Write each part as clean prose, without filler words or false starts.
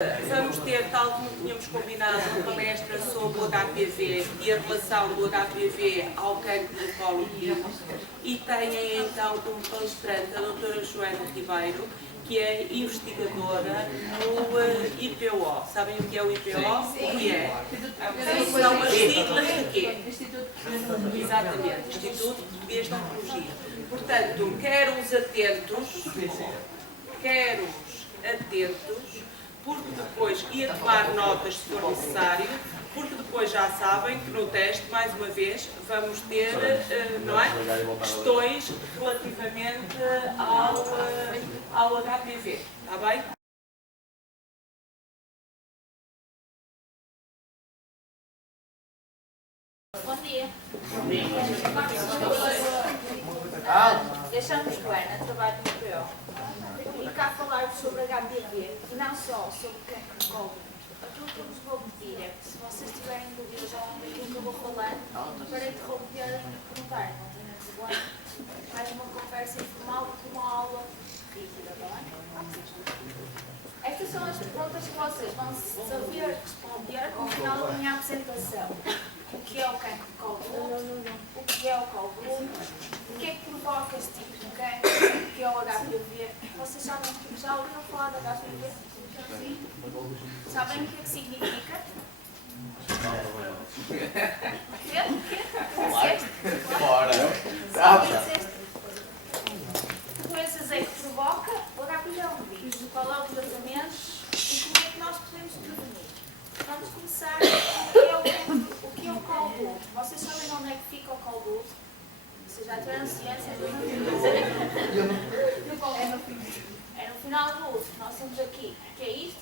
Vamos ter, tal como tínhamos combinado, uma palestra sobre o HPV e a relação do HPV ao cancro do colo uterino. E têm então como palestrante a doutora Joana Ribeiro, que é investigadora no IPO. Sabem o que é o IPO? O que é? São as siglas de quê? Exatamente, Instituto Português de Oncologia. Portanto, quer os atentos, porque depois ia tomar notas se for necessário, porque depois já sabem que no teste, mais uma vez, vamos ter não é? Questões relativamente ao HPV. Está bem? Bom dia. Deixamos Joana, trabalho no IPO. E cá falar-vos sobre HPV e não só sobre o cancro de colo. Aquilo que eu vos vou pedir é que, se vocês tiverem dúvidas ao longo daquilo que eu vou falando, para interromper e perguntar, não tenham problema. Mais uma conversa informal do que uma aula rígida, está bem? Estas são as perguntas que vocês vão saber responder no final da minha apresentação. O que é o cancro de colo de útero? O que é o colo de útero? O que é que provoca este tipo de cancro? O que é o HPV? Vocês sabem que já ouviram falar de HPV? Sabem o que é que significa? O quê? Que doenças é que provoca? O HPV é um vírus. Qual é o tratamento? E como é que nós podemos prevenir? Vamos começar com o que é o colo do útero. Vocês sabem onde é que fica o colo do útero? Vocês já tiveram ciência? É no final do útero. Nós temos aqui. O que é isto?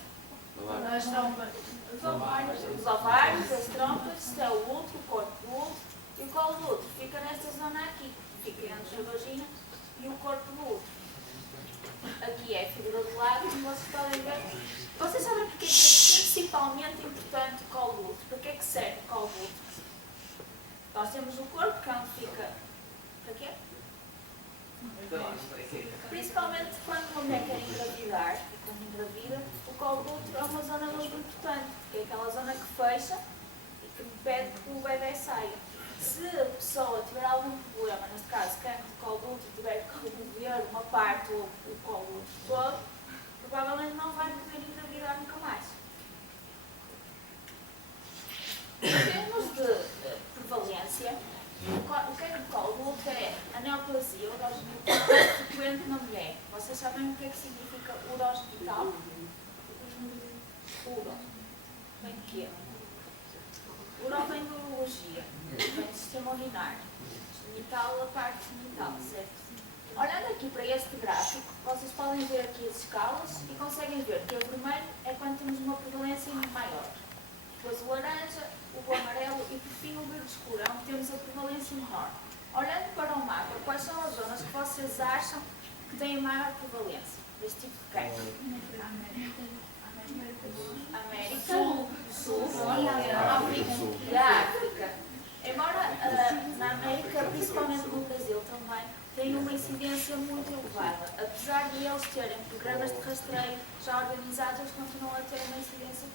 As trompas. Os ovários, as trompas, isto é o útero, o corpo do útero. E o colo do útero fica nesta zona aqui. Fica entre a vagina e o corpo do útero. Aqui é a figura do lado, como vocês podem ver. Vocês sabem porque é principalmente importante o colo do útero? Para que é que serve o colo do útero? Nós temos o corpo, que é onde fica. Para quê? Principalmente quando uma mulher quer engravidar, e quando engravida, o colo do útero é uma zona muito importante, porque é aquela zona que fecha e que impede que o bebê saia. Se a pessoa tiver algum problema, neste caso cancro de colo do útero, tiver que remover uma parte ou o colo do útero todo, provavelmente não vai poder engravidar nunca mais. Em termos de prevalência, o cancro de colo do útero é a neoplasia urogenital frequente na mulher. Vocês sabem o que é que significa urogenital? Uro. Vem de quê? Uro vem de urologia, vem do sistema urinário. Genital, a parte genital, certo? Olhando aqui para este gráfico, vocês podem ver aqui as escalas e conseguem ver que o vermelho é quando temos uma prevalência maior. Depois o laranja, o amarelo e por fim o verde escuro, é onde temos a prevalência menor. Olhando para o mapa, quais são as zonas que vocês acham que têm maior prevalência deste tipo de cancro? América, Sul e a África. Embora na América, principalmente no Brasil também, tem uma incidência muito elevada. Apesar de eles terem programas de rastreio já organizados, eles continuam a ter uma incidência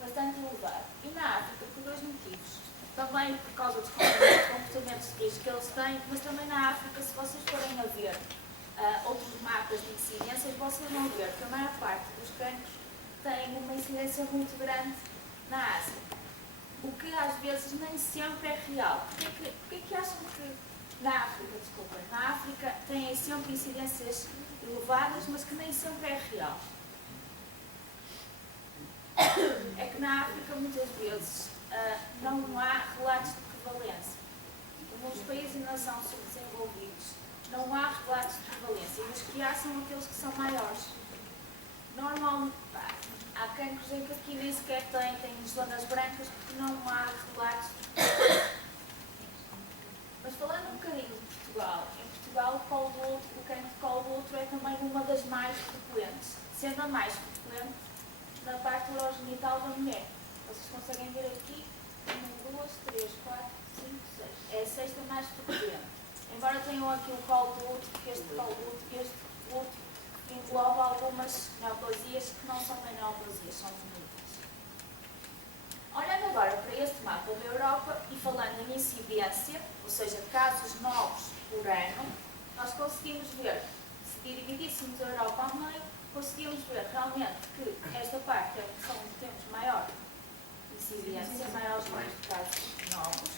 bastante elevada. E na África, por dois motivos. Também por causa dos comportamentos de risco que eles têm, mas também na África, se vocês forem a ver outros mapas de incidências, vocês vão ver que a maior parte dos cancros tem uma incidência muito grande na Ásia. O que às vezes nem sempre é real. Porquê que acham que na África têm sempre incidências elevadas, mas que nem sempre é real? É que na África muitas vezes não há relatos de prevalência. Como os países ainda são subdesenvolvidos, não há relatos de prevalência. E os que há são aqueles que são maiores. Normalmente, há cancros em que aqui nem sequer têm zonas brancas porque não há relatos de prevalência. Mas falando um bocadinho de Portugal, em Portugal o cancro de colo do útero é também uma das mais frequentes, sendo a mais frequente na parte urogenital da mulher. Vocês conseguem ver aqui? 1, 2, 3, 4, 5, 6. É a sexta mais frequente. Embora tenham aqui o colo do útero, que este colo do útero, este útero engloba algumas neoplasias que não são bem neoplasias, são benignas. Olhando agora para este mapa da Europa e falando em incidência, ou seja, casos novos por ano, nós conseguimos ver, se dividíssemos a Europa ao meio, conseguimos ver realmente que esta parte são onde temos maior incidência, maiores números de casos novos,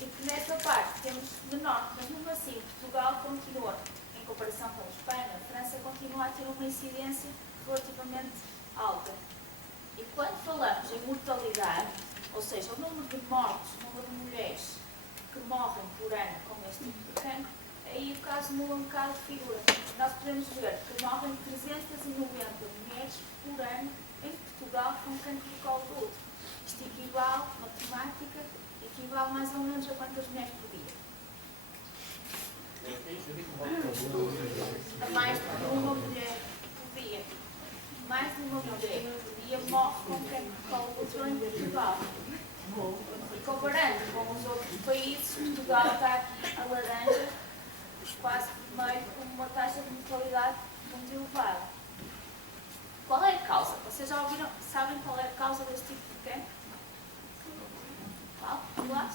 e que nesta parte temos menor, mas mesmo assim Portugal continua, em comparação com a Espanha, a França continua a ter uma incidência relativamente alta. E quando falamos em mortalidade, ou seja, o número de mortes, o número de mulheres que morrem por ano com este tipo de cancro, aí o caso muda um bocado de figura. Nós podemos ver que morrem 390 mulheres por ano em Portugal com cancro do colo do útero. Isto equivale, matemática, equivale mais ou menos a quantas mulheres por dia? A mais de uma mulher por dia. Mais de uma mulher por dia morre com cancro do colo do útero em Portugal. E comparando com os outros países, Portugal está aqui a laranja, o espaço vermelho, com uma taxa de mortalidade muito elevada. Qual é a causa? Vocês já ouviram, sabem qual é a causa deste tipo de cancro? Qual? Vamos lá?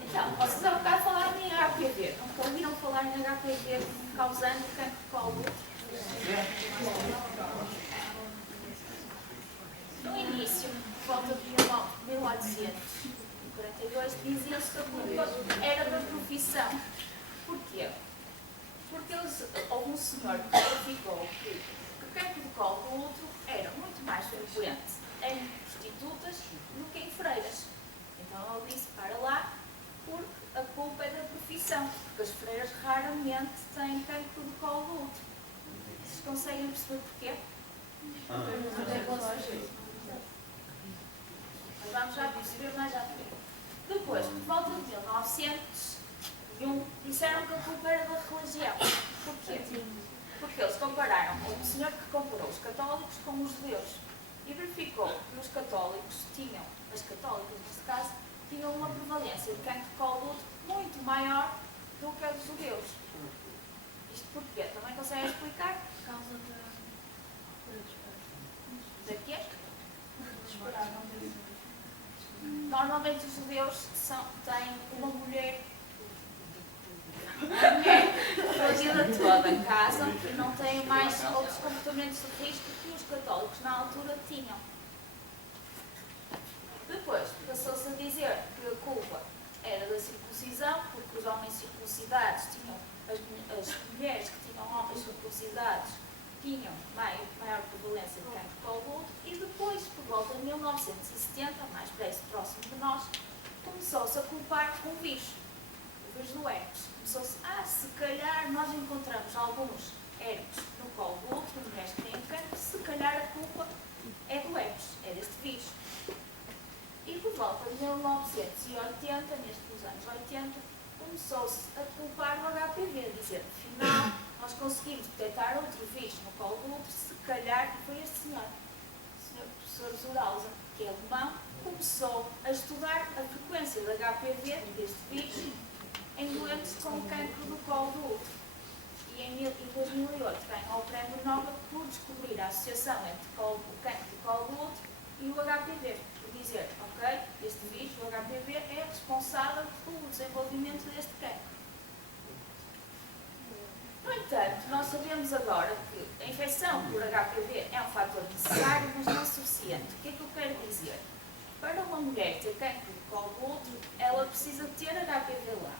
Então, vocês há bocado falaram em HPV. Nunca ouviram falar em HPV causando cancro de colo do útero? No início, por volta de 1842, dizia-se que a culpa era da profissão. Porquê? Porque houve um senhor que verificou que o cancro do colo do útero era muito mais frequente em prostitutas do que em freiras. Então ele disse, para lá, porque a culpa é da profissão, porque as freiras raramente têm cancro do colo do útero. Vocês conseguem perceber porquê? Mas vamos já perceber mais à frente. Depois, por volta de 1901, disseram que a culpa era da religião. Porquê? Porque eles compararam, um senhor que comparou os católicos com os judeus e verificou que os católicos tinham, as católicas neste caso, tinham uma prevalência de cancro de colo do útero muito maior do que a dos judeus. Isto porquê? Também conseguem explicar? Por causa da quê? Normalmente os judeus têm uma mulher a vida toda em casa e não têm mais outros comportamentos de risco que os católicos na altura tinham. Depois passou-se a dizer que a culpa era da circuncisão, porque os homens circuncidados tinham, as mulheres que tinham homens circuncidados tinham maior prevalência de cancro de colo do útero, e depois, por volta de 1970, mais próximo de nós, começou-se a culpar com o vírus do herpes. Começou-se, se calhar nós encontramos alguns herpes no colo do útero, mulheres que têm cancro, se calhar a culpa é do herpes, é deste vírus. E por volta de 1980, nestes anos 80, começou-se a culpar o HPV, a dizer, afinal, nós conseguimos detectar outro vírus no colo do útero, se calhar, e foi este senhor, o senhor professor Zurauza, que é alemão, começou a estudar a frequência do HPV, deste vírus, em doentes com cancro do colo do útero. E em 2008 ganhou o prémio Nobel por descobrir a associação entre o cancro do colo do útero e o HPV. Por dizer, ok, este vírus, o HPV, é responsável pelo desenvolvimento deste cancro. No entanto, nós sabemos agora que a infecção por HPV é um fator necessário, mas não suficiente. O que é que eu quero dizer? Para uma mulher ter cancro do colo do útero, ela precisa ter HPV lá.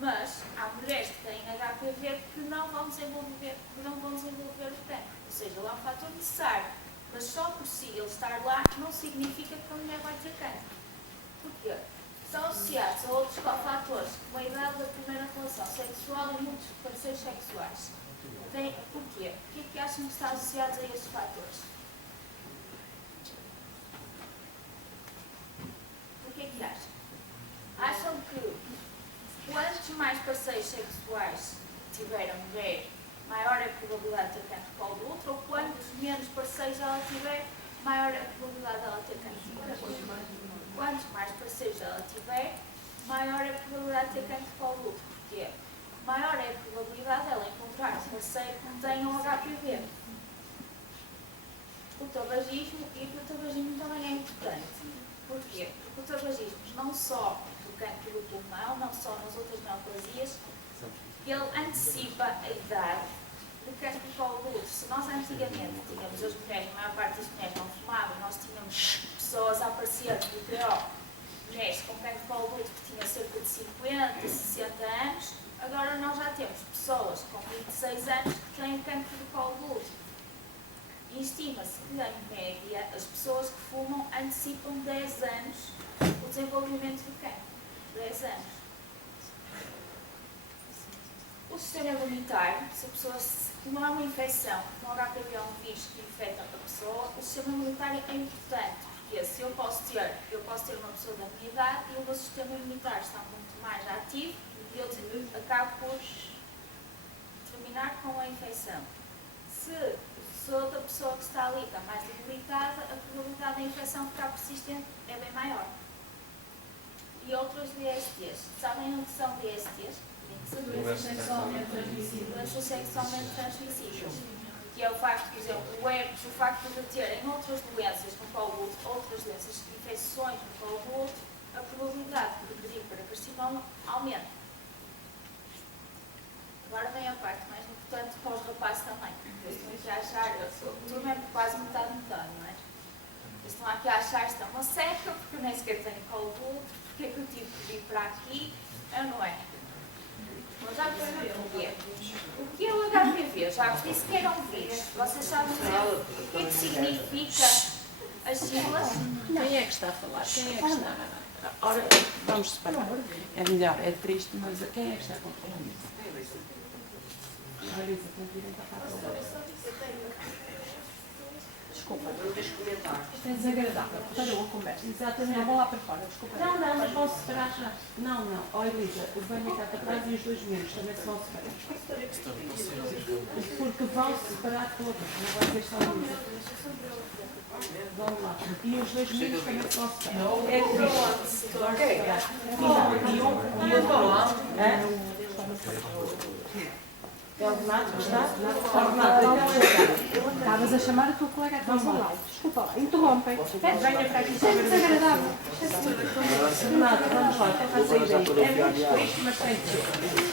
Mas há mulheres que têm HPV que não vão desenvolver o cancro. Ou seja, ele é um fator necessário. Mas só por si ele estar lá não significa que a mulher vai ter cancro. Porquê? São associados a outros cofatores, como a idade da primeira relação sexual e muitos parceiros sexuais. Porquê? Porquê é que acham que está associados a estes fatores? Porquê que acham? Acham que quantos mais parceiros sexuais tiver a mulher, maior é a probabilidade de ter cancro de colo do útero, ou quantos menos parceiros ela tiver, maior é a probabilidade de ela ter cancro de colo do útero. Quantos mais parceiros ela tiver, maior é a probabilidade de ter cancro de colo do útero. Porque maior é a probabilidade dela encontrar-se com tabagismo e que o tabagismo também é importante. Porquê? Porque o tabagismo não só do cancro do pulmão, não só nas outras neoplasias, ele antecipa a idade de cancro do colo do útero. Se nós antigamente tínhamos as mulheres, a maior parte das mulheres não fumavam, nós tínhamos pessoas a aparecer no PO, mulheres com cancro do colo do útero que tinham cerca de 50, 60 anos, agora nós já temos pessoas com 26 anos que têm cancro do colo do útero. E estima-se que, em média, as pessoas que fumam antecipam 10 anos o desenvolvimento do cancro. 10 anos. O sistema imunitário, se a pessoa não é uma infecção, não há HPV é um vírus que infecta a pessoa, o sistema imunitário é importante, porque se eu posso ter uma pessoa da minha idade e o meu sistema imunitário está muito mais ativo e eu acabo por terminar com a infecção. Se outra pessoa que está ali está mais debilitada, a probabilidade da infecção ficar persistente é bem maior. E outros DSTs. Sabem o que são DSTs? Doenças sexualmente transmissíveis. Que é o facto, por exemplo, o herpes, o facto de terem outras doenças no colo do útero, outras doenças, infecções no colo do útero, a probabilidade de progredir para carcinoma aumenta. Agora vem a parte mais importante para os rapazes também. Eles estão aqui a achar, o turno é quase metade, não é? Eles estão aqui a achar que estão uma seca, porque eu nem sequer tenho colo do útero, porque é que eu tive que vir para aqui, não é? Mas já o que é o HPV? Já vos disse que era um vírus. Vocês sabem dizer o que é que significa as siglas? Quem é que está a falar? Quem é que está? Ora, vamos separar. É melhor, é triste, mas quem é que está a controlar isso? Marisa, tem direito a falar. Desculpa, não tens que comentar. Isto é desagradável. Parou a conversa. Exatamente. Não vou lá para fora, desculpa. Não, mas vão separar já. Não. Ó, Elisa, venha cá para trás e os dois meninos também se vão separar. Porque vão separar todos. Não vai ser só a Elisa. Vão lá. E os dois meninos também se vão separar. É triste. Vão separar. E eu vou lá. É o Renato que está? Estavas a chamar a tua colega que estava lá. Desculpa lá, interrompem. Venha para aqui. Isto é desagradável. Renato, vamos lá, tem que sair daí. É muito triste, mas tem que ser.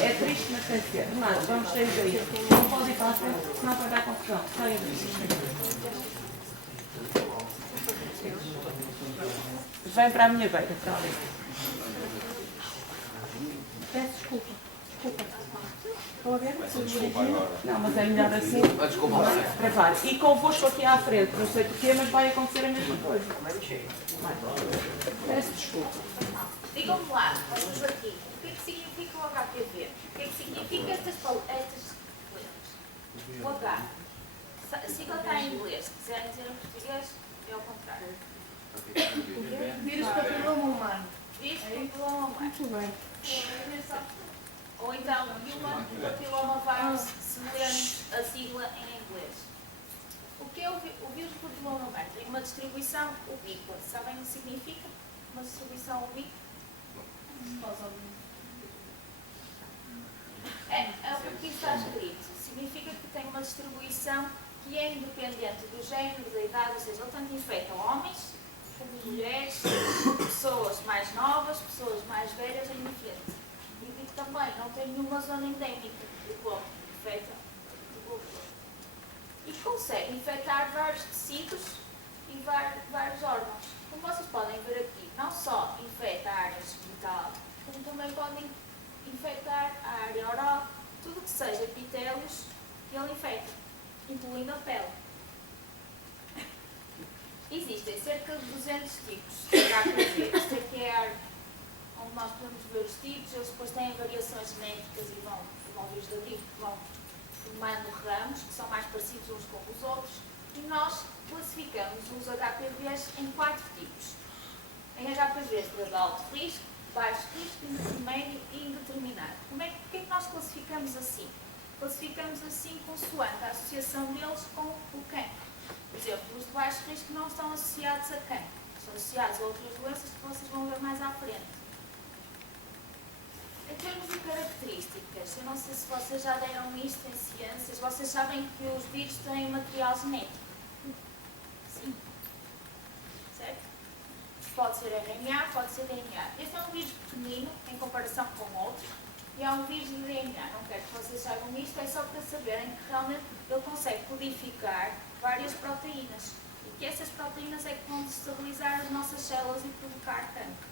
É triste, mas tem que ser. Renato, vamos sair daí. Não pode ir para a frente, senão vai dar confusão. Saia daí. Vem para a minha beira, para ali. Peço desculpa. Estão a ver? Não, mas é melhor assim. Prepare. E convosco aqui à frente, não sei porquê, mas vai acontecer a mesma coisa. Peço desculpa. Digam-me lá, vamos aqui. O que é que significa o HPV? O que é que significa estas letras? O H. A sigla está em inglês. Se quiserem dizer em português, é ao contrário. Vírus papiloma humano. Vírus papiloma humano. Muito bem. Ou então, Human Papilloma Virus, se lermos a sigla em inglês. O que é o vírus papiloma humano? Tem uma distribuição ubíqua. Sabem o que significa? Uma distribuição ubíqua? É o que aqui está escrito. Significa que tem uma distribuição que é independente do género, da idade, ou seja, ele tanto infecta homens como mulheres, pessoas mais novas, pessoas mais velhas, é indiferente. E também não tem nenhuma zona endémica do corpo, infecta o corpo. E consegue infectar vários tecidos e vários órgãos. Como vocês podem ver aqui, não só infecta a área genital, como também podem infectar a área oral, tudo que seja epitélios, ele infecta, incluindo a pele. Existem cerca de 200 tipos de HPV. Isto aqui é a área onde nós podemos ver os tipos, eles depois têm variações genéticas e vão vegetativo, que vão formando ramos, que são mais parecidos uns com os outros, e nós classificamos os HPVs em 4 tipos. Em HPVs de alto risco, baixo risco, intermédio e indeterminado. Porquê é que nós classificamos assim? Classificamos assim consoante a associação deles com o cancro. Por exemplo, os de baixo risco não estão associados a cancro, estão associados a outras doenças que vocês vão ver mais à frente. Em termos de características, eu não sei se vocês já deram isto em ciências, vocês sabem que os vírus têm material genético. pode ser RNA, pode ser DNA. Este é um vírus pequenino em comparação com outros e é um vírus de DNA. Não quero que vocês saibam isto, é só para saberem que realmente ele consegue codificar várias proteínas e que essas proteínas é que vão estabilizar as nossas células e provocar cancro.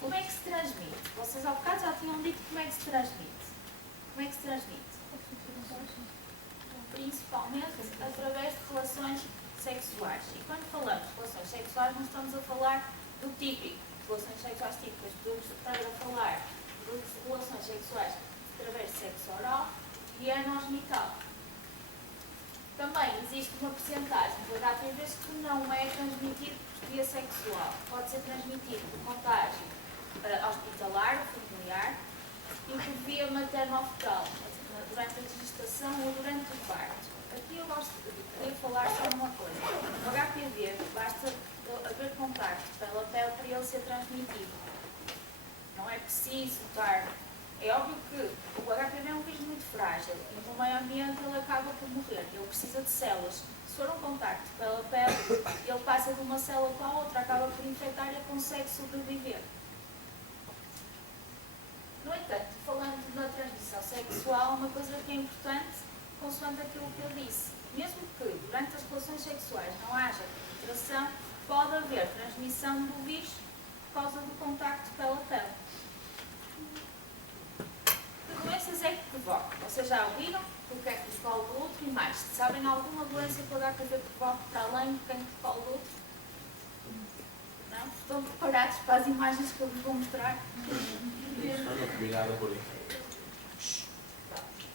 Como é que se transmite? Vocês ao bocado já tinham dito como é que se transmite. Como é que se transmite? Principalmente através de relações sexuais. E quando falamos de relações sexuais, não estamos a falar do típico, relações sexuais típicas, podemos estar a falar de relações sexuais através de sexo oral e anogenital. Também existe uma percentagem de HPVs que não é transmitido por via sexual. Pode ser transmitido por contágio hospitalar, familiar e por via materno-fetal, durante a gestação ou durante o parto. Aqui eu queria falar só uma coisa. O HPV, basta haver contacto pela pele para ele ser transmitido. Não é preciso estar... É óbvio que o HPV é um vírus muito frágil e no meio ambiente ele acaba por morrer. Ele precisa de células. Se for um contacto pela pele, ele passa de uma célula para a outra, acaba por infectar e ele consegue sobreviver. No entanto, falando da transmissão sexual, uma coisa que é importante, consoante aquilo que eu disse, mesmo que durante as relações sexuais não haja penetração, pode haver transmissão do vírus por causa do contacto pela pele. Que doenças é que provoca? Vocês já ouviram o cancro do colo do útero e mais? Sabem alguma doença que o HPV provoca para além do cancro do colo do útero? Não? Estão preparados para as imagens que eu vos vou mostrar? Obrigada por isso.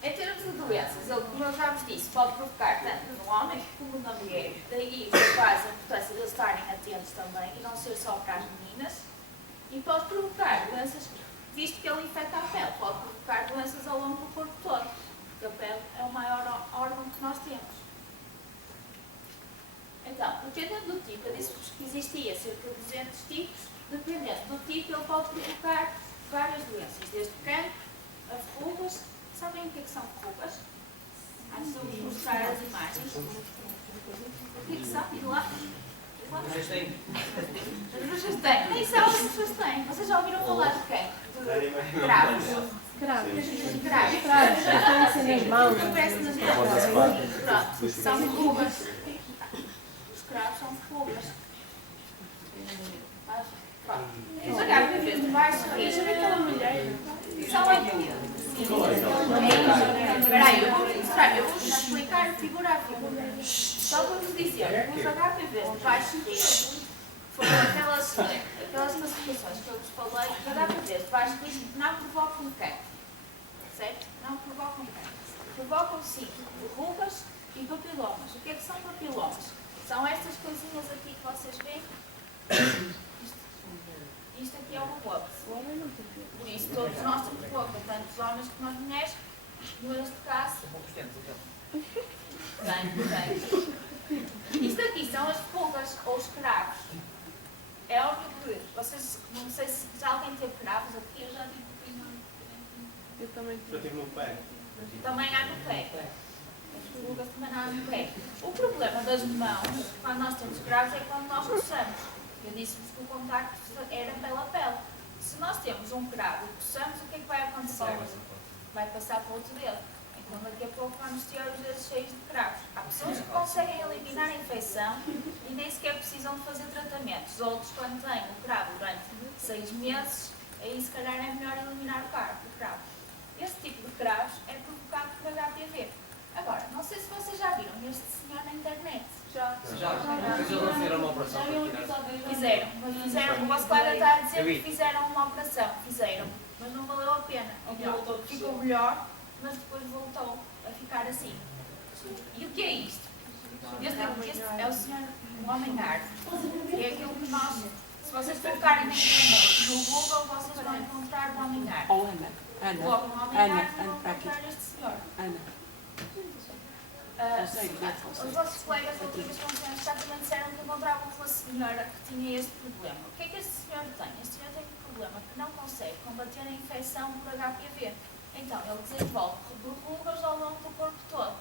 Em termos de doenças, ele, como eu já vos disse, pode provocar tanto no homem como na mulher. Daí faz a importância de eles estarem atentos também e não ser só para as meninas. E pode provocar doenças, visto que ele infecta a pele, pode provocar doenças ao longo do corpo todo, porque a pele é o maior órgão que nós temos. Então, dependendo do tipo, eu disse-vos que existia cerca de 200 tipos. Dependendo do tipo, ele pode provocar várias doenças, desde cancro a verrugas. Sabem o que são verrugas? Antes de eu vos mostrar as imagens. O que são? E lá? Vocês têm? As bruxas têm. Nem são as bruxas têm. Vocês já ouviram falar de quem? De cravos. Cravos. Aparece nas mãos. Aparece nas mãos. Pronto. São verrugas. Os cravos são verrugas. Pronto. Os HPVs de baixo risco. Aquela mulher. São aquilo. Espera aí, eu vou explicar figura a figura. Só para vos dizer, os HPVs de baixo risco foram aquelas classificações que eu vos falei, que HPVs de baixo risco não provocam cancro. Certo? Não provocam cancro. Provocam sim verrugas e papilomas. O que é que são papilomas? São estas coisinhas aqui que vocês veem. Isto aqui é o boca. Por isso, todos nós temos boca, tanto os homens como as mulheres, neste caso. Tem. Isto aqui são as pulgas ou os cravos. É óbvio que vocês, não sei se já alguém teve cravos aqui, eu já tive Eu também. Já tive no pé. também há no pé. As pulgas também há no pé. O problema das mãos, quando nós temos cravos, é quando nós coçamos. Eu disse-vos que o contacto era pela pele. Se nós temos um cravo e coçamos, o que é que vai acontecer? Vai passar para outro dedo. Então daqui a pouco vamos ter os dedos cheios de cravos. Há pessoas que conseguem eliminar a infecção e nem sequer precisam de fazer tratamentos. Outros, quando têm o cravo durante 6 meses, aí se calhar é melhor eliminar o cravo. Esse tipo de cravos é provocado por HPV. Agora, não sei se vocês já viram este senhor na internet. Já. Mas eles não fizeram uma operação para tirar. Fizeram. O vosso colega está a dizer que fizeram uma operação. Fizeram, mas não valeu a pena. Ficou melhor, mas depois voltou a ficar assim. E o que é isto? Este é o senhor, o homem árvore. Que é aquilo que nós, se vocês colocarem na internet, no Google, vocês vão encontrar o homem árvore. Logo, o homem árvore vão encontrar este senhor. Os vossos colegas da Liga de também disseram que encontravam uma senhora que tinha este problema. O que é que este senhor tem? Este senhor tem um problema que não consegue combater a infecção por HPV. Então, ele desenvolve verrugas ao longo do corpo todo.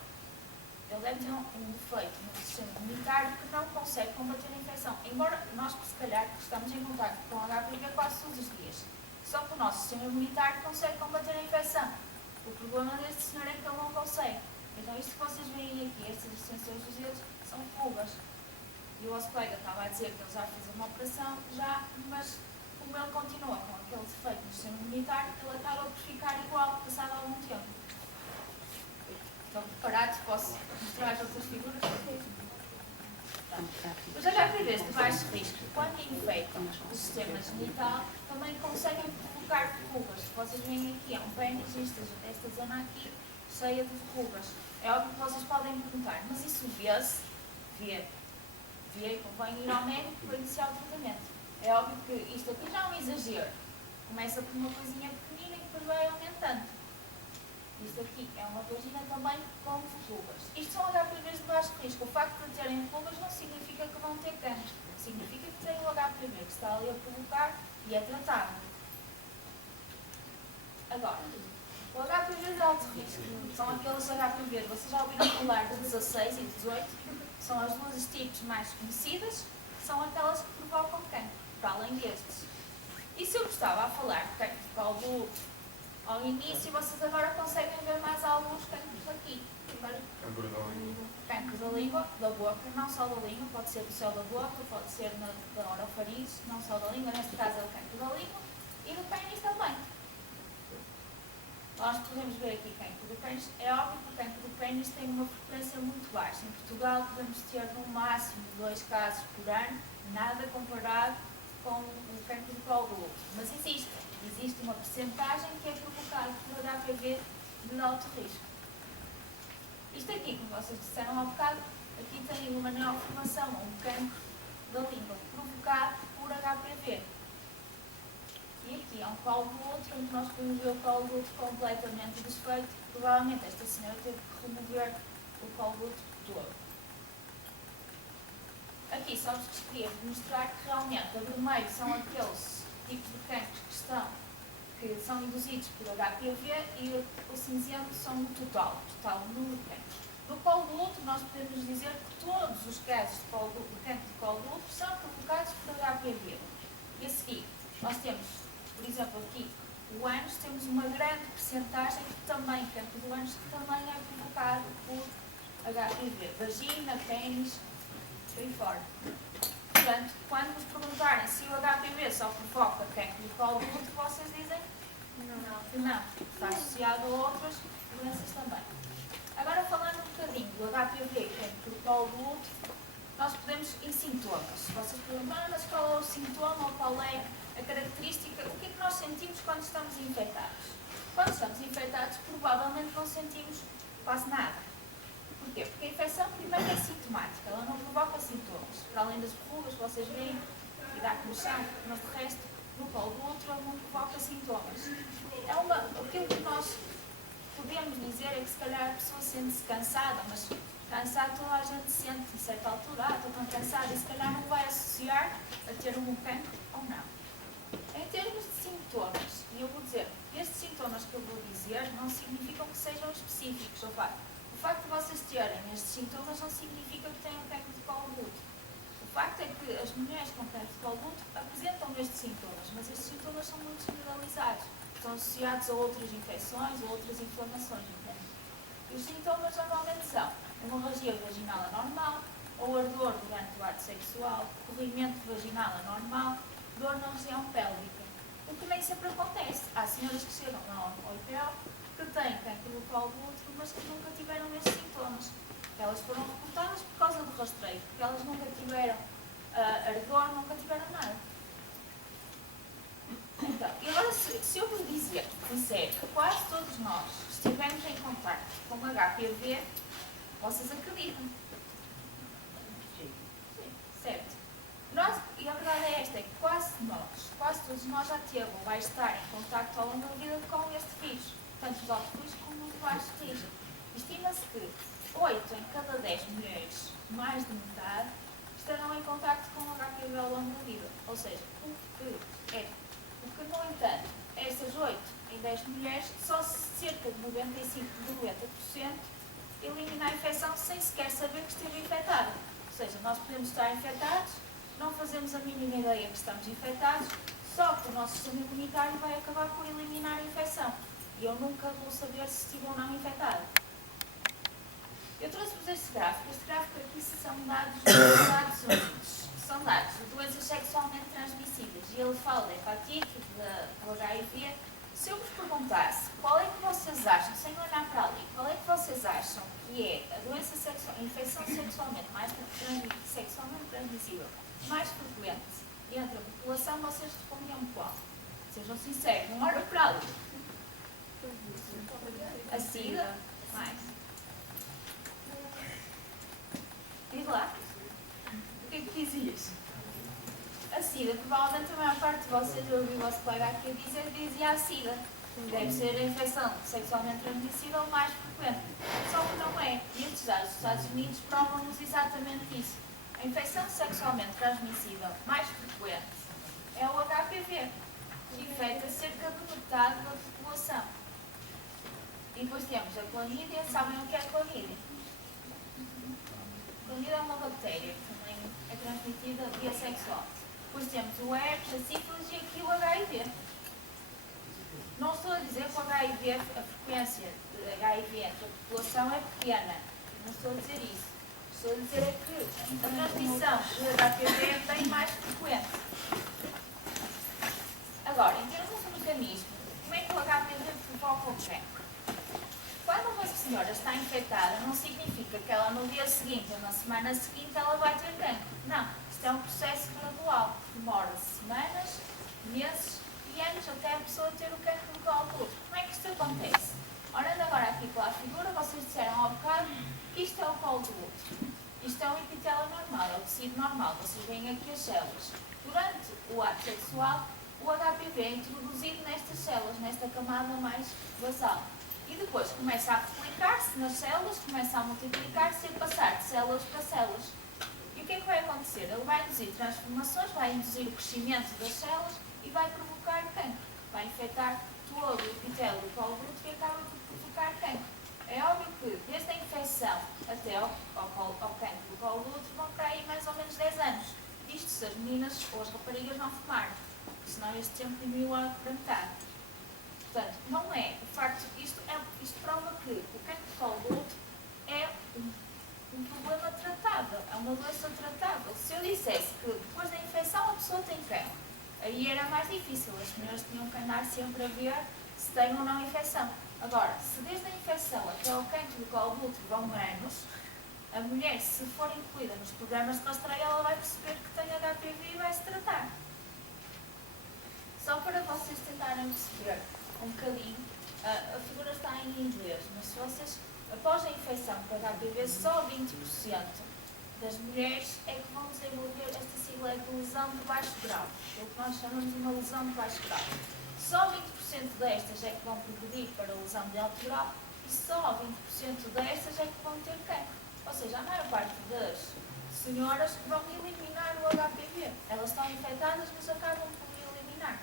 ele deve ter um defeito no sistema imunitário que não consegue combater a infecção. Embora nós, se calhar, que estamos em contato com HPV quase todos os dias, só que o nosso sistema imunitário consegue combater a infecção. O problema deste senhor é que ele não consegue. Então, isto que vocês veem aqui, estas extensões dos dedos, são rugas. E o vosso colega estava a dizer que ele já fez uma operação, mas como ele continua com aquele defeito no sistema imunitário, ele acaba por ficar igual passado algum tempo. Estão preparados? Posso mostrar as outras figuras? Os HPVs de baixo risco, quando infectam o sistema genital, também conseguem provocar verrugas. Vocês veem aqui, é um pênis, esta zona aqui, cheia de verrugas. É óbvio que vocês podem perguntar, mas isso vê-se? Vê, convém ir ao médico para iniciar o tratamento. É óbvio que isto aqui já é um exagero. Começa por uma coisinha pequenina e depois vai aumentando. Isto aqui é uma vagina também com verrugas. Isto são HPVs de baixo risco. O facto de terem verrugas não significa que vão ter câncer. Significa que têm o HPV que está ali a provocar e é tratável. Agora, o HPV de alto risco são aqueles HPVs, vocês já ouviram falar de 16 e 18, são as duas tipos mais conhecidas, são aquelas que provocam cancro, para além destes. E se eu estava a falar de cancro de colo do útero ao início, vocês agora conseguem ver mais alguns cancros aqui. Cancro da língua, da boca, não só da língua, pode ser do céu da boca, pode ser da orofaringe, não só da língua, neste caso é o cancro da língua, e do pênis também. Nós podemos ver aqui cancro do pênis. É óbvio que o cancro do pênis tem uma frequência muito baixa. Em Portugal podemos ter no máximo 2 casos por ano, nada comparado com o cancro do colo do útero. Mas existe uma percentagem que é provocada por HPV de alto risco. Isto aqui, como vocês disseram há bocado, aqui tem uma neoformação, um cancro da língua, provocado por HPV. E aqui é um colo do útero, onde nós podemos ver o colo do útero completamente desfeito. Provavelmente esta senhora teve que remover o colo do útero todo. Aqui só vos queria mostrar que realmente a vermelho são aqueles tipos de cancros que são induzidos por HPV e o cinzento são o total número de cancros. No colo do útero nós podemos dizer que todos os casos de cancro de colo do útero são provocados por HPV. E a seguir, nós temos, por exemplo, aqui, o ânus, temos uma grande percentagem que também, cancro do ânus, que também é provocado por HPV. Vagina, pênis, por aí fora. Portanto, quando vos perguntarem se o HPV só provoca cancro do colo do útero, vocês dizem que não. Está associado a outras doenças também. Agora, falando um bocadinho do HPV, cancro do colo do útero, nós podemos, em sintomas, vocês perguntam, mas qual é o sintoma ou qual é a característica, o que é que nós sentimos quando estamos infectados? Quando estamos infectados, provavelmente não sentimos quase nada. Porquê? Porque a infecção primeiro é sintomática, ela não provoca sintomas. Para além das verrugas, vocês veem, e dá comichão, mas de resto, no colo do útero, ele não provoca sintomas. Aquilo que nós podemos dizer é que se calhar a pessoa sente-se cansada, mas cansada toda a gente sente, em certa altura, estou tão cansada, e se calhar não vai associar a ter um cancro ou não. Em termos de sintomas, e eu vou dizer, estes sintomas que eu vou dizer não significam que sejam específicos. O facto de vocês terem estes sintomas não significa que tenham cancro de colo do útero. O facto é que as mulheres com cancro de colo do útero apresentam estes sintomas, mas estes sintomas são muito generalizados. Estão associados a outras infecções ou outras inflamações. Entende? E os sintomas normalmente são hemorragia vaginal anormal, ou ardor durante o ato sexual, corrimento vaginal anormal, dor na região pélvica. O que nem sempre acontece. Há senhoras que chegam lá ao IPO que têm cancro do colo do útero, mas que nunca tiveram estes sintomas. Elas foram reportadas por causa do rastreio, porque elas nunca tiveram ardor, nunca tiveram nada. Então, e agora, se eu vos disser que quase todos nós estivemos em contato com HPV, vocês acreditam? Sim, certo. E a verdade é esta, é que quase todos nós já teve ou vai estar em contato ao longo da vida com este vírus, tanto de alto risco como de baixo risco. Estima-se que 8 em cada 10 mulheres, mais de metade, estarão em contato com o HPV ao longo da vida. Ou seja, no entanto, essas 8 em 10 mulheres, só cerca de 95% eliminar a infecção sem sequer saber que esteve infectado. Ou seja, nós podemos estar infectados, não fazemos a mínima ideia que estamos infectados, só que o nosso sistema imunitário vai acabar por eliminar a infecção. E eu nunca vou saber se estive ou não infectado. Eu trouxe-vos este gráfico. Este gráfico aqui são dados dos Estados Unidos. São dados de doenças sexualmente transmissíveis. E ele fala da hepatite, do HIV. Se eu vos perguntasse qual é que vocês acham, sem olhar para ali, qual é que vocês acham que é a doença sexual, a infecção sexualmente transmissível mais frequente entre a população, vocês respondiam qual? Sejam sinceros, não olhem para ali. A SIDA? Mais. Diz lá. O que é que dizias? A SIDA, provavelmente a maior parte de vocês, eu ouvi o vosso colega aqui a dizer, dizia a SIDA. Deve ser a infecção sexualmente transmissível mais frequente. Só que não é. E estes dados dos Estados Unidos provam-nos exatamente isso. A infecção sexualmente transmissível mais frequente é o HPV, que infecta cerca de metade da população. E depois temos a clamídia. Sabem o que é a clamídia? A clamídia é uma bactéria que também é transmitida via sexual. Depois temos o herpes, a sífilis e aqui o HIV. Não estou a dizer que o HIV, a frequência de HIV entre a população é pequena. Não estou a dizer isso. Estou a dizer é que a transmissão do HPV é bem mais frequente. Agora, em termos de mecanismo, como é que o HPV provoca o cancro? Quando uma senhora está infectada, não significa que ela no dia seguinte ou na semana seguinte ela vai ter cancro. Não. Isto é um processo gradual. Demora semanas, meses e anos até a pessoa ter o cancro do colo do útero. Como é que isto acontece? Olhando agora aqui pela figura, vocês disseram ao bocado que isto é o colo do útero. Isto é o epitélio normal, é o tecido normal. Vocês veem aqui as células. Durante o ato sexual, o HPV é introduzido nestas células, nesta camada mais basal. E depois começa a replicar-se nas células, começa a multiplicar-se e a passar de células para células. E o que é que vai acontecer? Ele vai induzir transformações, vai induzir o crescimento das células e vai provocar cancro. Vai infectar todo o epitélio do colo do útero e acaba por provocar cancro. É óbvio que desde a infecção até ao cancro do colo do útero vão para aí mais ou menos 10 anos. Isto se as meninas ou as raparigas não fumarem, senão este tempo diminuiu para metade. Portanto, não é. De facto, isto prova que o cancro do colo do útero é um problema tratável, é uma doença tratável. Se eu dissesse que depois da infecção a pessoa tem cancro, aí era mais difícil, as senhoras tinham que andar sempre a ver se tem ou não infecção. Agora, se desde a infecção até ao cancro do colo do útero vão anos, a mulher, se for incluída nos programas de rastreio, ela vai perceber que tem HPV e vai se tratar. Só para vocês tentarem perceber um bocadinho, a figura está em inglês, mas se vocês, após a infecção por HPV, só 20% das mulheres é que vão desenvolver esta sigla de lesão de baixo grau, o que nós chamamos de uma lesão de baixo grau. Só 20% destas é que vão progredir para a lesão de alto grau e só 20% destas é que vão ter cancro. Ou seja, a maior parte das senhoras vão eliminar o HPV. Elas estão infectadas, mas acabam por eliminar.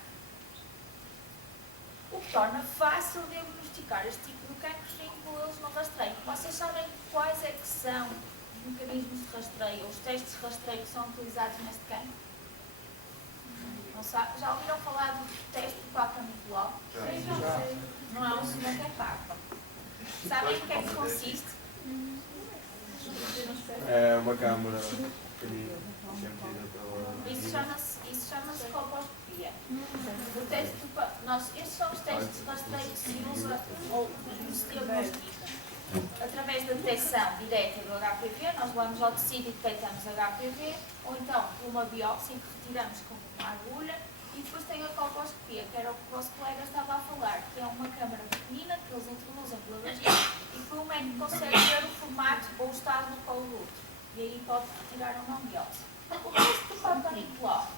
O que torna fácil diagnosticar este tipo de cancro e incluí-los no rastreio. Vocês sabem quais é que são os mecanismos de rastreio, os testes de rastreio que são utilizados neste cancro? Não sabe? Já ouviram falar do teste do Papa Nicolau? Não é um senhor que é Papa. Sabem em que é que consiste? É uma câmara pequenina, sentida pela... Isso chama-se colposcopia. O teste estes são os testes de rastreio que se usa ou se diagnostica. Através da detecção direta do HPV, nós vamos ao tecido e detectamos HPV, ou então por uma biópsia que retiramos com uma agulha, e depois tem a colposcopia, que era o que o vosso colega estava a falar, que é uma câmara pequenina que eles introduzem pela vagina e que o médico consegue ver o formato ou o estado do colo do útero. E aí pode retirar ou não biópsia. O teste do Papa Nicolau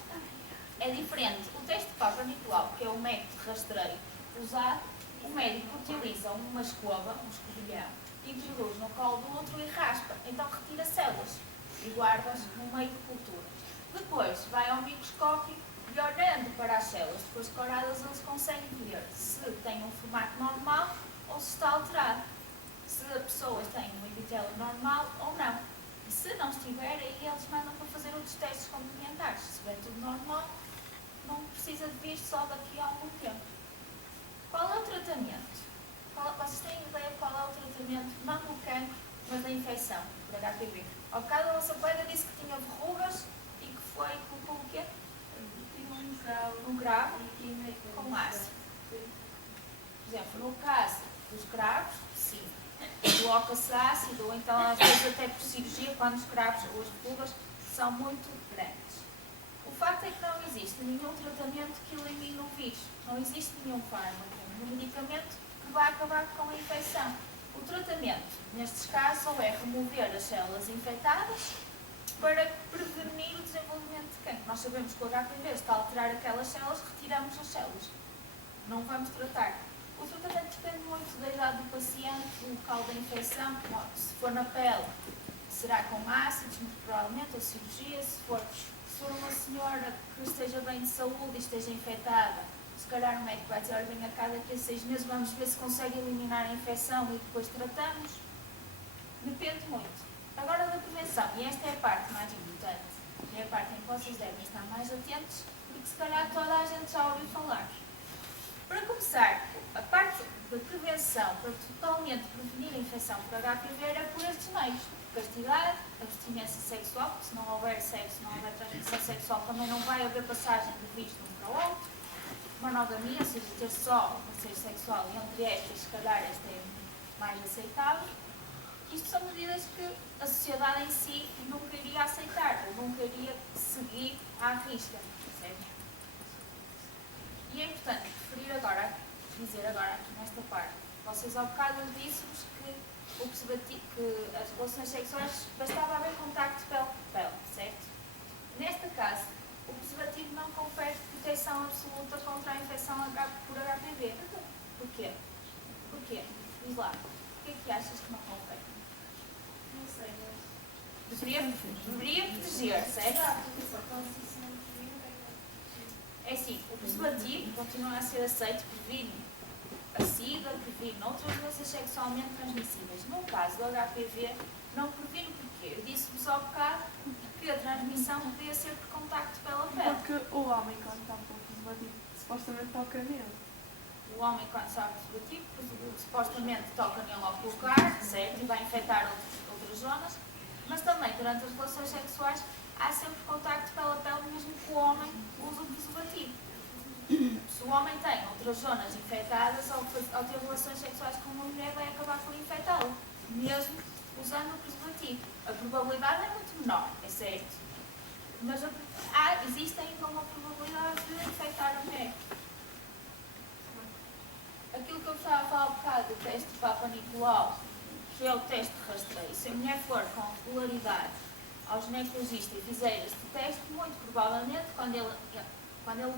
é diferente. O teste do Papa Nicolau, que é o método de rastreio usado, o médico utiliza uma escova, um escovilhão, introduz no colo do útero e raspa. Então retira células e guarda-as no meio de culturas. Depois vai ao microscópio e olhando para as células depois decoradas, eles conseguem ver se tem um formato normal ou se está alterado. Se a pessoa tem uma precisa de visto só daqui a algum tempo. Qual é o tratamento? Vocês têm ideia qual é o tratamento, não do cancro, mas da infecção por HPV? Ao bocado a nossa colega disse que tinha verrugas e que foi com o quê? Um gravo com ácido. Por exemplo, no caso dos gravos, sim, coloca-se ácido, ou então às vezes até por cirurgia, quando os gravos ou as verrugas são muito grandes. O facto é que não existe nenhum tratamento que elimine o vírus, não existe nenhum fármaco, nenhum medicamento que vá acabar com a infecção. O tratamento, nestes casos, ou é remover as células infectadas para prevenir o desenvolvimento de cancro. Nós sabemos que o HPV está a alterar aquelas células, retiramos as células. Não vamos tratar. O tratamento depende muito da idade do paciente, do local da infecção. Se for na pele, será com ácidos, muito provavelmente, ou cirurgia. Se for uma senhora que esteja bem de saúde e esteja infectada, se calhar o médico vai dizer, olha, venha cá daqui a 6 meses, vamos ver se consegue eliminar a infecção e depois tratamos. Depende muito. Agora da prevenção, e esta é a parte mais importante, é a parte em que vocês devem estar mais atentos, porque se calhar toda a gente já ouviu falar. Para começar, a parte da prevenção, para totalmente prevenir a infecção por HPV, era por estes meios. Castidade, abstinência sexual, porque se não houver sexo, não houver transmissão sexual, também não vai haver passagem de vírus de um para o outro. Monogamia, ou seja, ter só um parceiro sexual, e entre estas, se calhar, esta é mais aceitável. Isto são medidas que a sociedade em si nunca iria aceitar, ou nunca iria seguir à risca. Certo? E é importante dizer agora aqui nesta parte, vocês ao bocado disse-vos que as relações sexuais bastava haver contacto pele por pele, certo? Neste caso, o preservativo não confere proteção absoluta contra a infecção por HPV. Porquê? Diz lá, o que é que achas que não confere? Não sei, Deveria proteger, certo? É assim, o preservativo continua a ser aceito, previne a SIDA, previne outras doenças sexualmente transmissíveis. No caso do HPV, não previne porquê? Eu disse-vos ao bocado que a transmissão podia ser por contacto pela pele. Porque o homem, quando está com o preservativo, supostamente toca nele. O homem, quando está preservativo, supostamente toca nele ao colocar, certo? E vai infectar outras zonas. Mas também, durante as relações sexuais, há sempre contacto pela pele, mesmo que o homem use o preservativo. Se o homem tem outras zonas infectadas, ao ter relações sexuais com uma mulher, vai acabar por infectá-la, mesmo usando o preservativo. A probabilidade é muito menor, é certo. Mas existe ainda uma probabilidade de infectar a mulher. Aquilo que eu estava a falar um bocado do teste de Papa Nicolau, que é o teste de rastreio, se a mulher for com regularidade ao ginecologista e fizer este teste, muito provavelmente, quando ele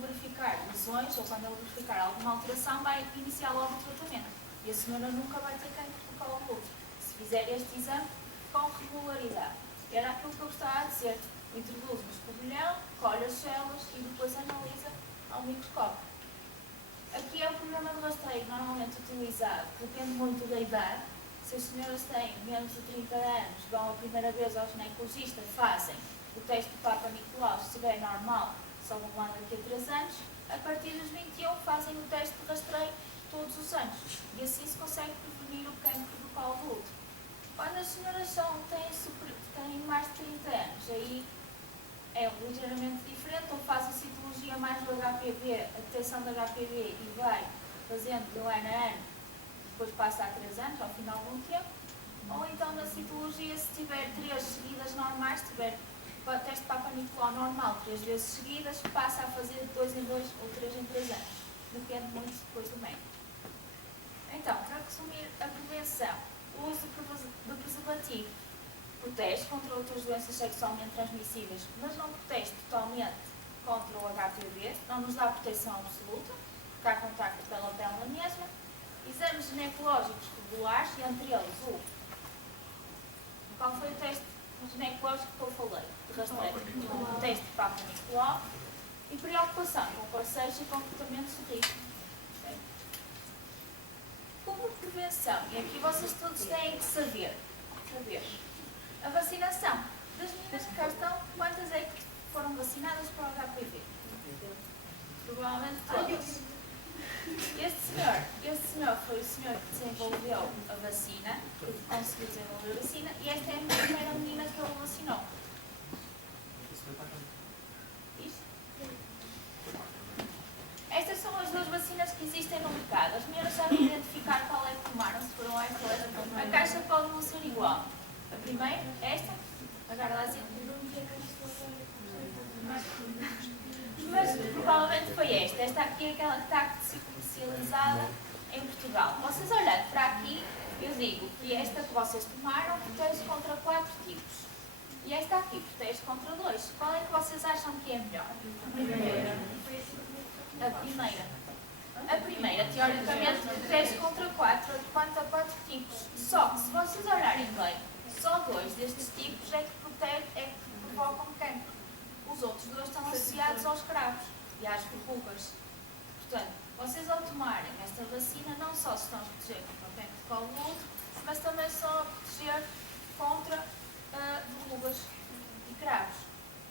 verificar lesões ou quando ele verificar alguma alteração, vai iniciar logo o tratamento. E a senhora nunca vai ter cancro do colo útero, se fizer este exame com regularidade. Era aquilo que eu estava a dizer. Introduz no escobilhão, colhe as células e depois analisa ao microscópio. Aqui é o programa de rastreio normalmente utilizado, depende muito da idade. Se as senhoras têm menos de 30 anos, vão a primeira vez ao ginecologista, fazem o teste do Papa Nicolau, se estiver normal, só vão lá daqui a 3 anos. A partir dos 21 fazem o teste de rastreio todos os anos. E assim se consegue prevenir o cancro do colo do útero. Quando as senhoras têm mais de 30 anos, aí é ligeiramente diferente, ou faz a citologia mais do HPV, a detecção do HPV e vai fazendo de ano a ano, depois passa a 3 anos, ao final de um tempo, ou então na citologia, se tiver 3 seguidas normais, se tiver o teste de Papa Nicolau normal 3 vezes seguidas, passa a fazer de 2 em 2 ou 3 em 3 anos. Depende muito depois do médico. Então, para resumir a prevenção, o uso do preservativo protege contra outras doenças sexualmente transmissíveis, mas não protege totalmente contra o HPV, não nos dá proteção absoluta, porque há contacto pela pele na mesma. Exames ginecológicos regulares, e entre eles qual foi o teste ginecológico que eu falei? De rastreio. O teste de Papa Nicolau e preocupação com parceiros e comportamentos de risco. Como prevenção, e aqui vocês todos têm que saber. A vacinação das meninas que cá estão, quantas é que foram vacinadas para o HPV? Provavelmente todos. Este senhor foi o senhor que desenvolveu a vacina, que conseguiu desenvolver a vacina, e esta é a primeira menina que ele vacinou. Isto? Estas são as duas vacinas que existem no mercado. As senhoras sabem identificar qual é que tomaram, se foram esta. A caixa pode não ser igual. A primeira, esta, agora lá assim. Mas provavelmente foi esta. Esta aqui é aquela que está comercializada em Portugal. Vocês olhando para aqui, eu digo que esta que vocês tomaram protege contra 4 tipos. E esta aqui protege contra 2. Qual é que vocês acham que é melhor? A primeira, teoricamente, protege contra 4 tipos. Só que se vocês olharem bem, só 2 destes tipos é que provocam cancro. Os outros 2 estão associados aos cravos e às verrugas. Portanto, vocês ao tomarem esta vacina não só se estão a proteger contra o cancro de colo do útero, mas também estão a proteger contra verrugas e cravos,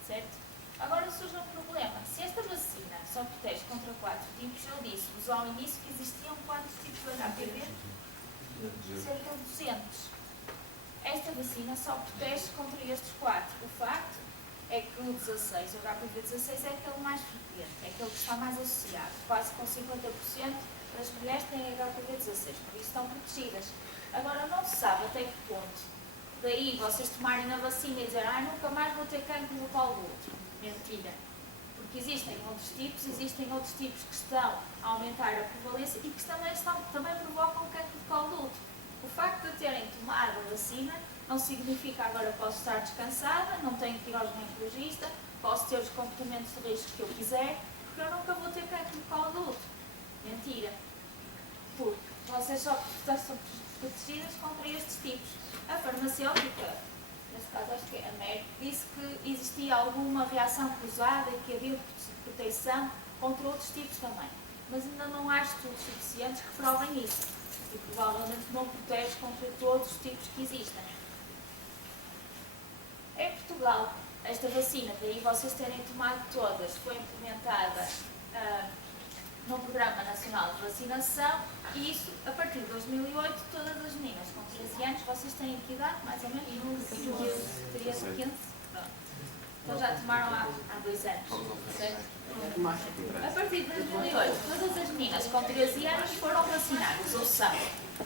certo? Agora surge um problema. Se esta vacina só protege contra 4 tipos, eu disse-vos ao início que existiam quantos tipos de HPV? Cerca de 200. Esta vacina só protege contra estes 4. O facto é que o 16, o HPV-16 é aquele mais frequente, é aquele que está mais associado. Quase com 50% das mulheres têm HPV-16, por isso estão protegidas. Agora não se sabe até que ponto. Daí vocês tomarem a vacina e dizer nunca mais vou ter cancro no colo do útero. Mentira. Porque existem outros tipos que estão a aumentar a prevalência e que também provocam cancro de colo do útero. O facto de terem tomado a vacina não significa agora posso estar descansada, não tenho que ir ao ginecologista, posso ter os comportamentos de risco que eu quiser, porque eu nunca vou ter cancro de colo do útero. Mentira. Porque vocês só estão protegidas contra estes tipos. A farmacêutica, neste caso acho que é a Merck, disse que existia alguma reação cruzada e que havia proteção contra outros tipos também. Mas ainda não há estudos suficientes que provem isso. E provavelmente não protege contra todos os tipos que existem. Em Portugal, esta vacina, daí vocês terem tomado todas, foi implementada no Programa Nacional de Vacinação e isso, a partir de 2008, todas as meninas com 13 anos, vocês têm que idade, mais ou menos? 15? Pronto. Então já tomaram há 2 anos, certo? A partir de 2008, todas as meninas com 13 anos foram vacinadas, ou são,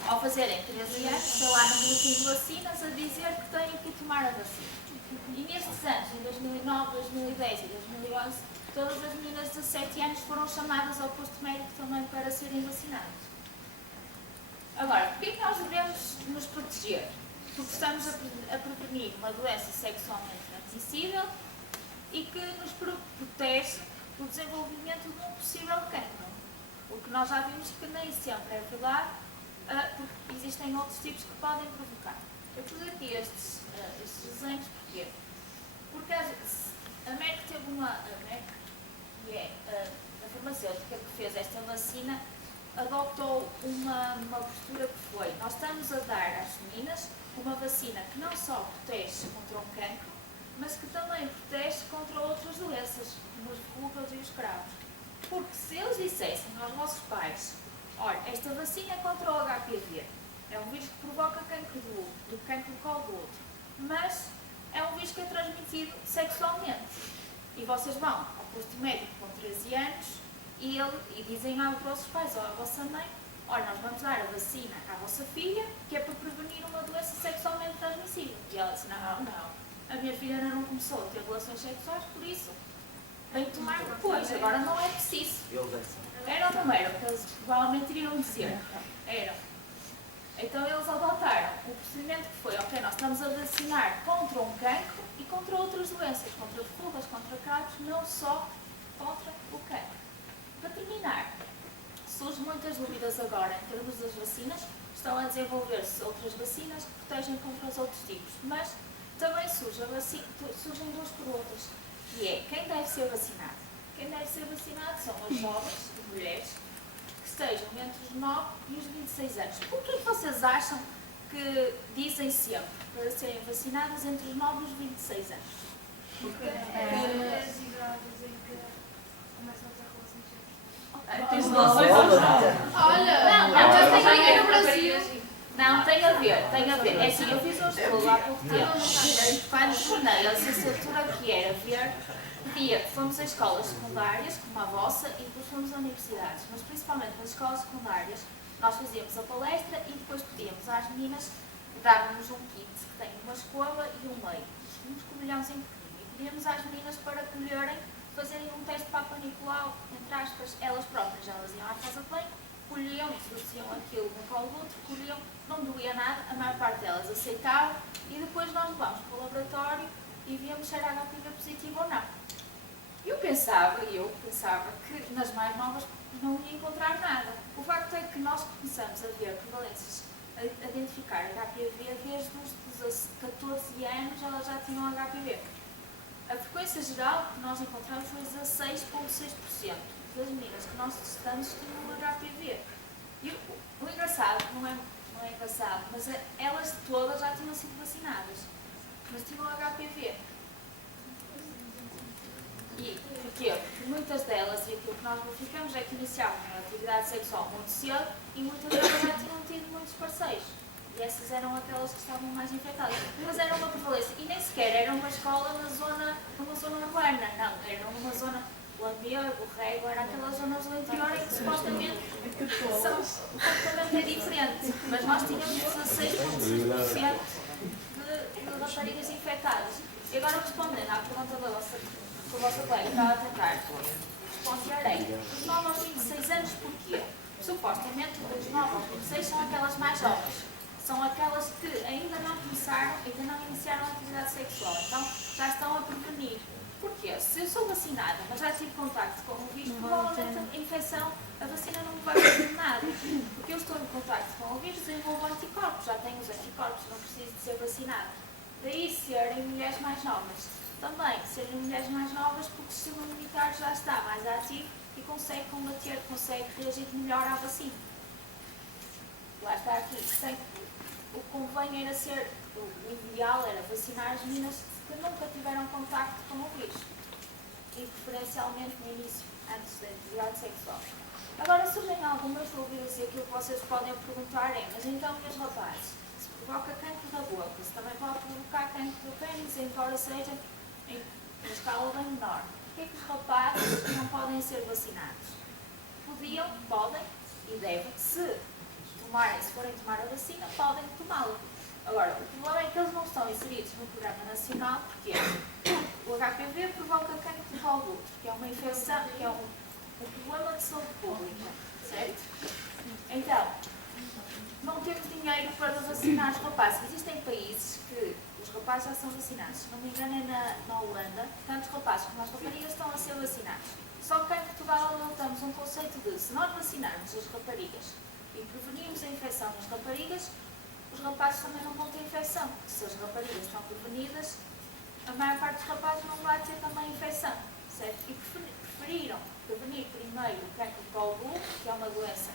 ao fazerem 13 anos, está lá no boletim de vacinas a dizer que têm que tomar a vacina. E nestes anos, em 2009, 2010 e 2011, todas as meninas de 17 anos foram chamadas ao posto médico também para serem vacinadas. Agora, por que nós devemos nos proteger? Porque estamos a prevenir uma doença sexualmente transmissível e que nos protege do desenvolvimento de um possível cancro. O que nós já vimos que nem sempre é verdade, porque existem outros tipos que podem provocar. Eu pus aqui estes desenhos porquê? Porque a Merck teve que é a farmacêutica que fez esta vacina, adotou uma postura que foi: nós estamos a dar às meninas uma vacina que não só protege contra um cancro, mas que também protege contra outras doenças, como as verrugas e os cravos. Porque se eles dissessem aos vossos pais: olha, esta vacina é contra o HPV, é um vírus que provoca cancro do cancro do colo do útero, mas é um vírus que é transmitido sexualmente. E vocês vão ao posto médico com 13 anos e dizem aos vossos pais ou à vossa mãe: olha, nós vamos dar a vacina à vossa filha, que é para prevenir uma doença sexualmente transmissível. E ela disse: não, a minha filha ainda não começou a ter relações sexuais, por isso vem tomar depois, agora não é preciso. Era ou não era? Porque eles provavelmente iriam dizer. Era. Então eles adotaram o procedimento que foi: ok, nós estamos a vacinar contra um cancro e contra outras doenças, contra verrugas, contra cravos, não só contra o cancro. Para terminar, surgem muitas dúvidas agora em termos das vacinas. Estão a desenvolver-se outras vacinas que protegem contra os outros tipos, mas também surgem duas perguntas, que é: quem deve ser vacinado? Quem deve ser vacinado são as jovens e mulheres que estejam entre os 9 e os 26 anos. Por que vocês acham que dizem sempre para serem vacinadas entre os 9 e os 26 anos? Porque as idades em que começam a ter relações sexuais. Tens doações aos jovens. Olha, não, mas tem a ver no Brasil. Não, tem a ver. É assim, eu fiz um estudo há pouco tempo, quando tornei a licenciatura que era ver, pedia, fomos a escolas secundárias, como a vossa, e depois fomos a universidades, mas principalmente nas escolas secundárias, nós fazíamos a palestra e depois pedíamos às meninas, dávamos um kit que tem uma escova e um meio, um escovilhãozinho pequeno, e pedíamos às meninas para colherem, fazerem um teste Papa Nicolau, entre aspas, elas próprias, elas iam à casa de banho, colhiam, introduziam aquilo no colo do outro, colhiam, não doía nada, a maior parte delas aceitavam, e depois nós levámos para o laboratório e víamos se era HPV positivo ou não. Eu pensava que nas mais novas não ia encontrar nada. O facto é que nós começamos a ver prevalências, a identificar HPV desde os 14 anos, elas já tinham HPV. A frequência geral que nós encontramos foi 16,6% das meninas que nós testamos tinham HPV. E o engraçado, não é engraçado, mas elas todas já tinham sido vacinadas, mas tinham HPV. E porquê? Porque muitas delas, e aquilo que nós verificamos é que iniciavam uma atividade sexual muito cedo e muitas delas já tinham tido muitos parceiros. E essas eram aquelas que estavam mais infectadas. Mas era uma prevalência. E nem sequer era uma escola numa zona urbana. Não, era numa zona Lamego, Rego, era aquelas zonas do interior em que supostamente é diferente. Mas nós tínhamos 16,5% de raparigas infectadas. E agora respondendo à pergunta da vossa colega, estava a tentar responder, os 9 aos 26 anos porquê? Supostamente os 9 aos 26 são aquelas mais jovens. São aquelas que ainda não começaram, ainda não iniciaram a atividade sexual, então já estão a prevenir. Porquê? Se eu sou vacinada, mas já tive contacto com o vírus, provavelmente a infecção, a vacina não me vai fazer nada. Porque eu estou em contacto com o vírus, desenvolvo anticorpos, já tenho os anticorpos, não preciso de ser vacinada. Daí serem mulheres mais novas. Também serem mulheres mais novas porque o sistema imunitário já está mais ativo e consegue combater, consegue reagir melhor à vacina. Lá está aqui, o que convém era ser, o ideal era vacinar as meninas que nunca tiveram contacto com o vírus. E preferencialmente no início, antes da atividade sexual. Agora surgem algumas dúvidas e aquilo que vocês podem perguntar é, mas então e os rapazes? Se provoca cancro da boca, se também pode provocar cancro do pênis, embora seja em escala bem menor. Porquê que os rapazes não podem ser vacinados? Podiam, podem e devem, se forem tomar a vacina, podem tomá-la. Agora, o problema é que eles não estão inseridos no Programa Nacional, porque o HPV provoca cancro do colo do útero, que é uma infecção, que é um problema de saúde pública, certo? Então, não temos dinheiro para vacinar os rapazes. Existem países que os rapazes já são vacinados. Se não me engano, é na Holanda, tanto os rapazes como as raparigas estão a ser vacinados. Só que em Portugal adotamos um conceito de, se nós vacinarmos as raparigas e prevenirmos a infecção nas raparigas, os rapazes também não vão ter infecção. Porque se as raparigas estão prevenidas, a maior parte dos rapazes não vai ter também infecção, certo? E preferiram prevenir primeiro o cancro do colo do útero, que é uma doença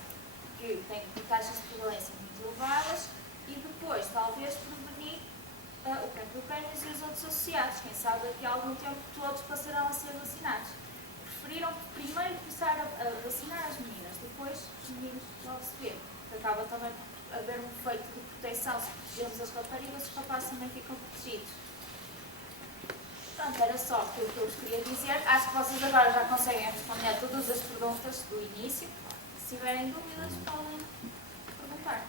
que tem taxas de prevalência muito elevadas, e depois talvez prevenir o cancro do pênis e os outros associados. Quem sabe daqui a algum tempo todos passarão a ser vacinados. Preferiram primeiro começar a vacinar as meninas, depois os meninos logo se vê. Acaba também por haver um efeito de proteção. Se protegemos as raparigas, os rapazes também ficam protegidos. Portanto, era só aquilo que eu vos queria dizer. Acho que vocês agora já conseguem responder a todas as perguntas do início. Se tiverem dúvidas, podem perguntar.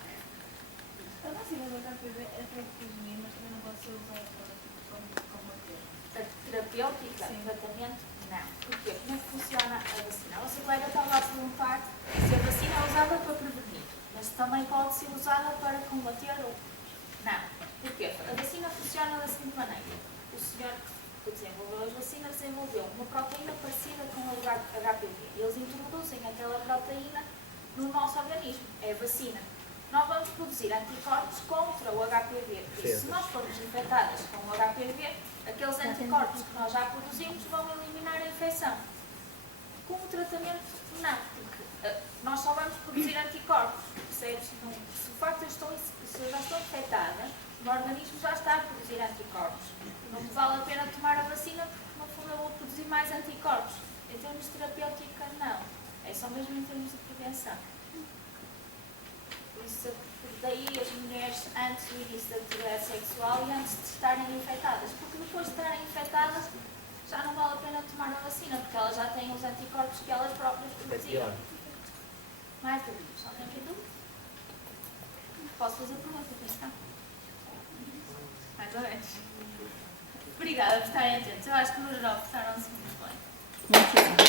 A vacina do HPV é feita por mim, mas também não pode ser usada para combater. Terapêutica, tratamento, não. Porquê? Como é que funciona a vacina? A vossa colega estava a perguntar se a vacina é usada para prevenir, mas também pode ser usada para combater ou não. Porquê? A vacina funciona da seguinte maneira. O senhor que desenvolveu as vacinas desenvolveu uma proteína parecida com o HPV. Eles introduzem aquela proteína no nosso organismo. É a vacina. Nós vamos produzir anticorpos contra o HPV. Por isso, se nós formos infectadas com o HPV, aqueles anticorpos que nós já produzimos vão eliminar a infecção. Com o tratamento, não. Porque nós só vamos produzir anticorpos. Percebes? Se o facto de eu já estou infectada, o meu organismo já está a produzir anticorpos. Não me vale a pena tomar a vacina porque, no fundo, eu vou produzir mais anticorpos. Em termos de terapêutica, não. É só só mesmo em termos de prevenção. Por isso, daí as mulheres antes do início da atividade sexual e antes de estarem infectadas, porque depois de estarem infectadas já não vale a pena tomar a vacina, porque elas já têm os anticorpos que elas próprias produziam. Mais dúvidas? Alguém tem dúvidas? Posso fazer pergunta, atenção? Mais ou menos. Obrigada por estarem atentos. Eu acho que no geral portaram-se muito bem. Muito bem.